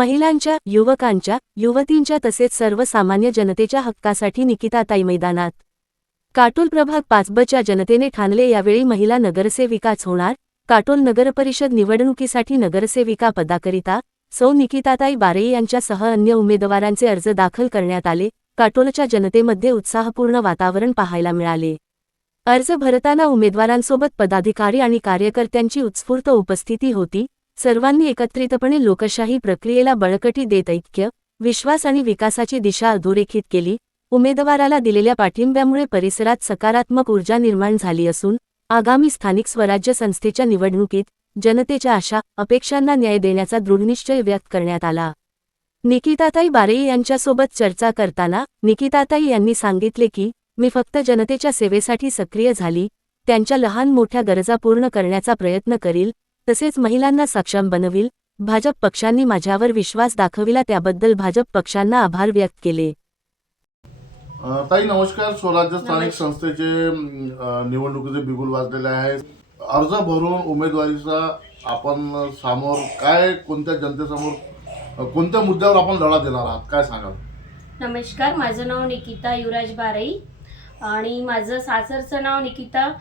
महिलांच्या युवकांच्या युवतींच्या तसेच सर्वसामान्य जनतेच्या हक्कासाठी निकिताताई मैदानात. काटोल प्रभाग पाचबच्या जनतेने ठाणले यावेळी महिला नगरसेविकाच होणार. काटोल नगरपरिषद निवडणुकीसाठी नगरसेविका पदाकरिता सौ निकिताताई बारे यांच्यासह अन्य उमेदवारांचे अर्ज दाखल करण्यात आले. काटोलच्या जनतेमध्ये उत्साहपूर्ण वातावरण पाहायला मिळाले. अर्ज भरताना उमेदवारांसोबत पदाधिकारी आणि कार्यकर्त्यांची उत्स्फूर्त उपस्थिती होती. सर्वांनी एकत्रितपणे लोकशाही प्रक्रियेला बळकटी देत ऐक्य विश्वास आणि विकासाची दिशा अधोरेखित केली. उमेदवाराला दिलेल्या पाठिंब्यामुळे परिसरात सकारात्मक ऊर्जा निर्माण झाली असून आगामी स्थानिक स्वराज्य संस्थेच्या निवडणुकीत जनतेच्या आशा अपेक्षांना न्याय देण्याचा दृढनिश्चय व्यक्त करण्यात आला. निकिताताई बारे यांच्यासोबत चर्चा करताना निकिताताई यांनी सांगितले की मी फक्त जनतेच्या सेवेसाठी सक्रिय झाली त्यांच्या लहान मोठ्या गरजा पूर्ण करण्याचा प्रयत्न करील तसेच महिलांना सक्षम बनविल. भाजप पक्षांनी माझ्यावर विश्वास दाखविला त्याबद्दल भाजप पक्षांना आभार व्यक्त केले. अ, ताई नमस्कार. स्वराज्य स्थानिक संस्थेचे निवडणुकीचे बिगुल वाजलेले आहे अर्ज भरून उमेदवारीचा आपण समोर काय कोणत्या जनतेसमोर कोणत्या मुद्द्यावर आपण लढा देणार आहात? काय सांगाल? नमस्कार. माझं नाव निकिता युवराज बाराई आणि माझं सासरचं नाव निकिता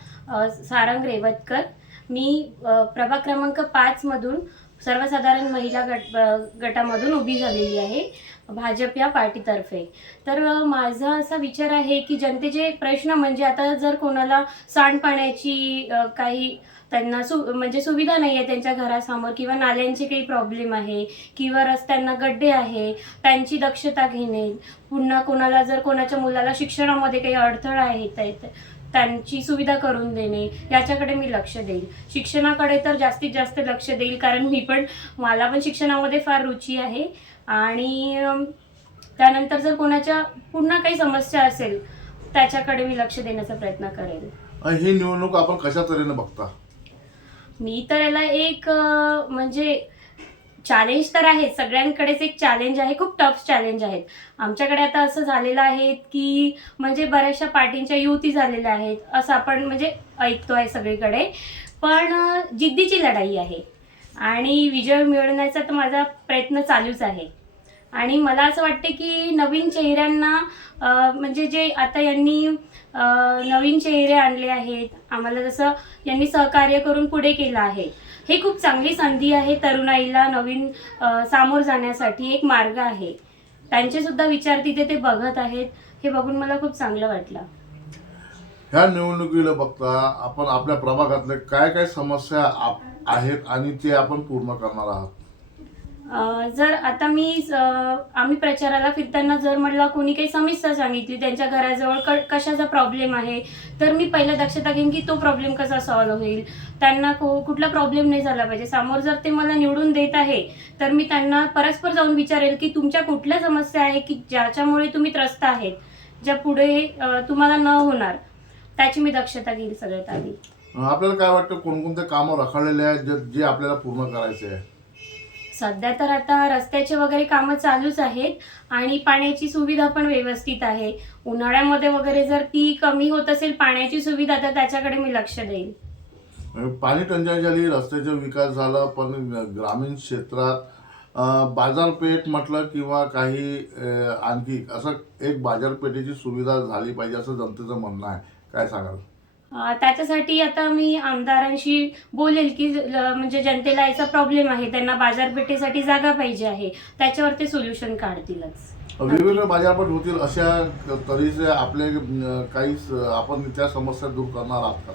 सारंग रेवतकर. मी प्रभाग क्रमांक पाचमधून सर्वसाधारण महिला गट गटामधून उभी झालेली आहे भाजप या पार्टीतर्फे. तर माझा असा विचार आहे की जनतेचे प्रश्न म्हणजे आता जर कोणाला सांडपाण्याची काही त्यांना सु म्हणजे सुविधा नाही आहे त्यांच्या घरासमोर किंवा नाल्यांचे काही प्रॉब्लेम आहे किंवा रस्त्यांना गड्डे आहे त्यांची दक्षता घेणे पुन्हा कोणाला जर कोणाच्या मुलाला शिक्षणामध्ये काही अडथळा येत आहेत त्यांची सुविधा करून देणे याच्याकडे मी लक्ष देईल. शिक्षणाकडे तर जास्तीत जास्त लक्ष देईल कारण मी पण मला पण शिक्षणामध्ये फार रुची आहे. आणि त्यानंतर जर कोणाच्या पुन्हा काही समस्या असेल त्याच्याकडे मी लक्ष देण्याचा प्रयत्न करेल. ही निवडणूक आपण कशा तऱ्हेने बघता? मी तर याला एक म्हणजे चॅलेंज तर आहे सगळ्यांकडेच एक चॅलेंज आहे. खूप टफ चॅलेंज आहेत. आमच्याकडे आता असं झालेलं आहे की म्हणजे बऱ्याचशा पार्टींच्या युती झालेल्या आहेत. असं आपण म्हणजे ऐकतो आहे सगळीकडे. पण जिद्दीची लढाई आहे. आणि विजय मिळवण्याचा तर माझा प्रयत्न चालूच आहे. आणि मला असं वाटते की नवीन चेहऱ्यांना म्हणजे जे आता यांनी नवीन चेहरे आणले आहेत आम्हाला जसं यांनी सहकार्य करून पुढे केलं आहे. हे खूप चांगली संधी आहे तरुणाईला नवीन सामोर जाण्यासाठी एक मार्ग आहे. त्यांचे सुद्धा विचार तिथे ते बघत आहेत. हे बघून मला खूप चांगलं वाटलं. ह्या निवडणुकीला बघता आपण आपल्या प्रभागातले काय काय समस्या आहेत आणि ते आपण पूर्ण करणार आहात? जर आता मी आम्ही प्रचाराला फिरताना जर म्हटलं कोणी काही समस्या सांगितली त्यांच्या घराजवळ क कशाचा प्रॉब्लेम आहे तर मी पहिला दक्षता घेईन की तो प्रॉब्लेम कसा सॉल्व्ह होईल. त्यांना को कुठला प्रॉब्लेम नाही झाला पाहिजे. समोर जर ते मला निवडून देत आहे तर मी त्यांना परस्पर जाऊन विचारेल की तुमच्या कुठल्या समस्या आहे की ज्याच्यामुळे तुम्ही त्रस्त आहेत ज्या पुढे तुम्हाला न होणार. त्याची मी दक्षता घेईल सगळ्यात आधी. आपल्याला काय वाटतं कोणकोणते कामं रखडलेले आहेत जे आपल्याला पूर्ण करायचे आहे? सध्या तर आता रस्त्याचे वगैरे कामं चालूच आहेत आणि पाण्याची सुविधा पण व्यवस्थित आहे. उन्हाळ्यामध्ये वगैरे जर ती कमी होत असेल पाण्याची सुविधा तर त्याच्याकडे मी लक्ष देईल पाणी टंचाई झाली रस्त्याचा विकास झाला पण ग्रामीण क्षेत्रात बाजारपेठ म्हटलं किंवा काही आणखी असं एक बाजारपेठेची सुविधा झाली पाहिजे असं जनतेचं म्हणणं आहे. काय सांगाल? त्याच्यासाठी आता मी आमदारांशी बोलेल की म्हणजे जनतेला याचा प्रॉब्लेम आहे. त्यांना बाजारपेठेसाठी जागा पाहिजे आहे. त्याच्यावर ते सोल्युशन काढतीलच. वेगवेगळे बाजारपेठ होतील अशा तऱ्हेचे आपले काही आपण त्या समस्या दूर करणार आहात का?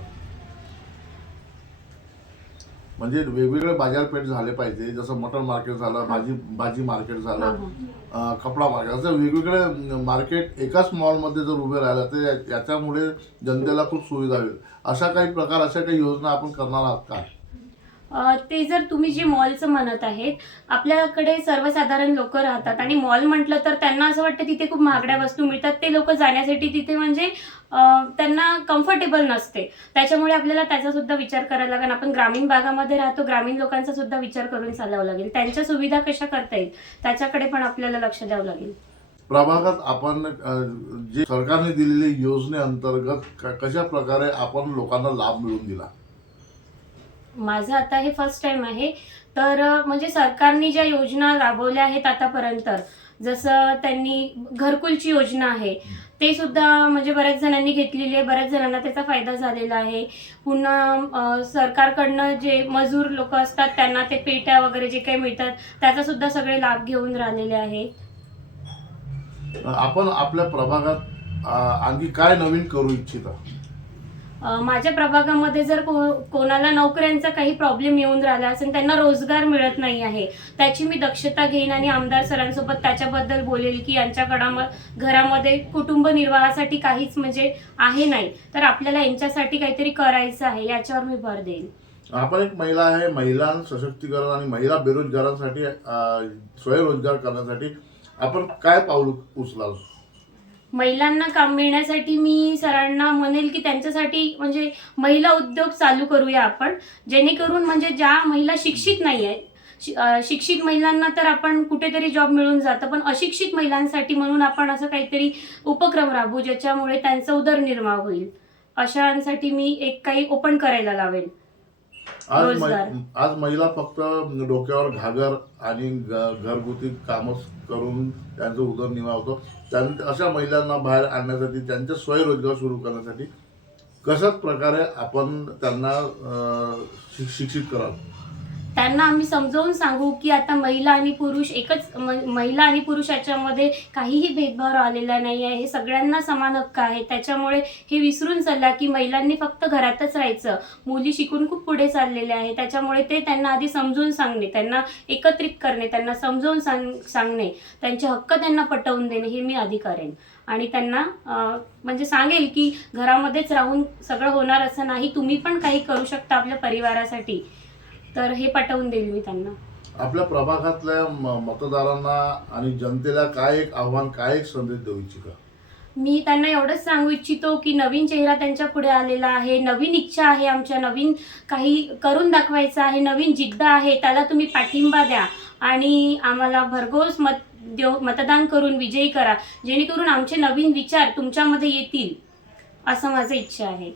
म्हणजे वेगवेगळे बाजारपेठ झाले पाहिजे जसं मटन मार्केट झालं भाजी भाजी मार्केट झालं कपडा मार्केट असं वेगवेगळे मार्केट एकाच मॉलमध्ये जर उभे राहिलं तर याच्यामुळे जनतेला खूप सुविधा होईल. अशा काही प्रकार अशा काही योजना आपण करणार आहात का? ते जर तुम्ही जे मॉलचं म्हणत आहेत आपल्याकडे सर्वसाधारण लोक राहतात आणि मॉल म्हटलं तर त्यांना असं वाटतं तिथे खूप महागड्या वस्तू मिळतात. ते लोक जाण्यासाठी तिथे म्हणजे त्यांना कम्फर्टेबल नसते. त्याच्यामुळे आपल्याला त्याचा सुद्धा विचार करायला लागेल. आपण ग्रामीण भागामध्ये राहतो ग्रामीण लोकांचा सुद्धा विचार करून चालावा लागेल. त्यांच्या सुविधा कशा करता येईल त्याच्याकडे पण आपल्याला लक्ष द्यावं लागेल. प्रभागात आपण जे सरकारने दिलेली योजनेअंतर्गत कशा प्रकारे आपण लोकांना लाभ मिळवून दिला? माझं आता हे फर्स्ट टाइम आहे. तर म्हणजे सरकारने ज्या योजना राबवल्या आहेत आतापर्यंत जसं त्यांनी घरकुलची योजना आहे ते सुद्धा म्हणजे बऱ्याच जणांनी घेतलेली आहे. बऱ्याच जणांना त्याचा फायदा झालेला आहे. पुन्हा सरकारकडनं जे मजूर लोक असतात त्यांना ते पेट्या वगैरे जे काही मिळतात त्याचा सुद्धा सगळे लाभ घेऊन राहिलेले आहे. आपण आपल्या प्रभागात आणखी काय नवीन करू इच्छिता? माझ्या प्रभागामध्ये जर को कोणाला नोकऱ्यांचा काही प्रॉब्लेम येऊन राहिला असेल त्यांना रोजगार मिळत नाही आहे. त्याची मी दक्षता घेईन आणि आमदार सरांसोबत त्याच्याबद्दल बोलेल की यांच्याकडं घरामध्ये कुटुंब निर्वाहासाठी काहीच म्हणजे आहे नाही. तर आपल्याला यांच्यासाठी काहीतरी करायचं आहे याच्यावर मी भर देईन. आपण एक महिला आहे महिला सशक्तीकरण आणि महिला बेरोजगारांसाठी स्वयंरोजगार करण्यासाठी आपण काय पाऊल उचलाल? महिलांना काम मिळण्यासाठी मी सरांना म्हणेल की त्यांच्यासाठी म्हणजे महिला उद्योग चालू करूया आपण. जेणेकरून म्हणजे ज्या महिला शिक्षित नाही आहेत शि- शिक्षित महिलांना तर आपण कुठेतरी जॉब मिळून जातं पण अशिक्षित महिलांसाठी म्हणून आपण असं काहीतरी उपक्रम राबवू ज्याच्यामुळे त्यांचा उदरनिर्वाह होईल. अशांसाठी मी एक काही ओपन करायला लावेल आज रोजगार. मै- आज महिला फक्त डोक्यावर घागर आणि घरगुती कामच करून त्यांचा उदरनिर्वाह होतो त्यां अशा महिलांना बाहेर आणण्यासाठी त्यांचे स्वयंरोजगार सुरू करण्यासाठी कशाच प्रकारे आपण त्यांना अं, शिक्षित कराल त्यांना आम्ही समजावून सांगू की आता महिला आणि पुरुष एकच महिला आणि पुरुष याच्यामध्ये काहीही भेदभाव आलेला नाही आहे हे सगळ्यांना समान हक्क आहे. त्याच्यामुळे हे विसरून चालला की महिलांनी फक्त घरातच राहायचं. मुली शिकून खूप पुढे चाललेल्या आहे त्याच्यामुळे ते त्यांना आधी समजून सांगणे त्यांना एकत्रित करणे त्यांना समजावून सांग सांगणे त्यांचे हक्क त्यांना पटवून देणे हे मी आधी करेन. आणि त्यांना म्हणजे सांगेल की घरामध्येच राहून सगळं होणार असं नाही. तुम्ही पण काही करू शकता आपल्या परिवारासाठी. तर हे पटवून देईल मी त्यांना. आपल्या प्रभागातल्या म- मतदारांना आणि जनतेला काय एक आव्हान काय एक संदेश देऊ इच्छिता? मी त्यांना एवढंच सांगू इच्छितो की नवीन चेहरा त्यांच्या पुढे आलेला आहे नवीन इच्छा आहे आमच्या नवीन काही करून दाखवायचं आहे नवीन जिद्द आहे त्याला तुम्ही पाठिंबा द्या आणि आम्हाला भरघोस मत देऊ मतदान करून विजयी करा जेणेकरून आमचे नवीन विचार तुमच्यामध्ये येतील असं माझं इच्छा आहे.